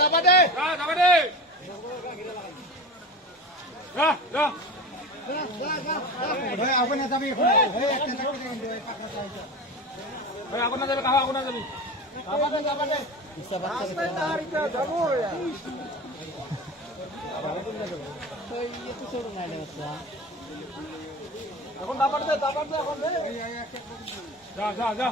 যাবা দে আগুন যাবি আগুন যাবে কাহা আগুন যাবি এখন দাবার দে এখন দে যা যাবা দে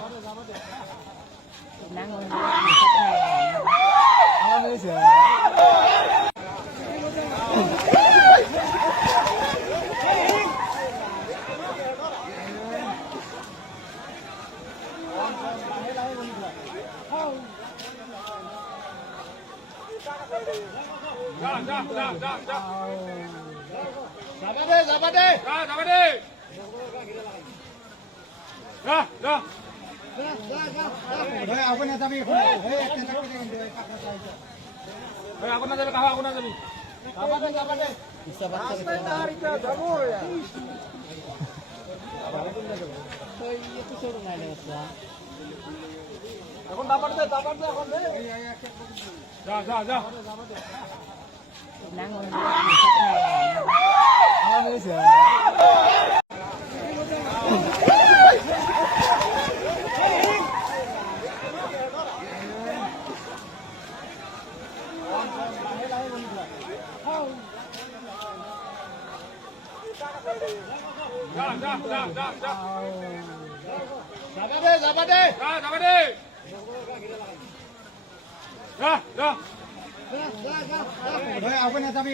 আগুন যাবি আগুন যাবে কাহা আগুন যাবি এখন দাবার দে এখন দে যা যাবা দে আগুন যাবি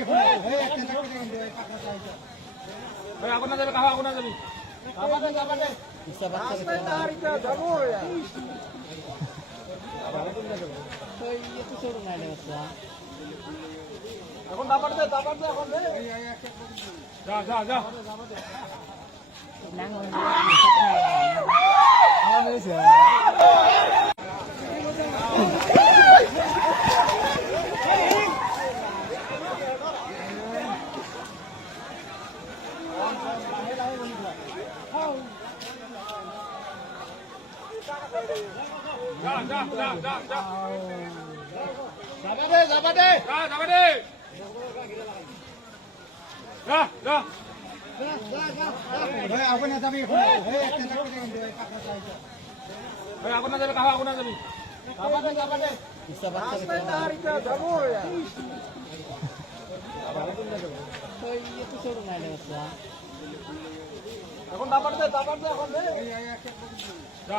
আগুন যাবে কাহা আগুন যাবি এখন দাবার দে এখন দে যা যাবা দে আগুন যাবি আগুন যাবে কাহা আগুন যাবি এখন দাবার দে এখন দে যা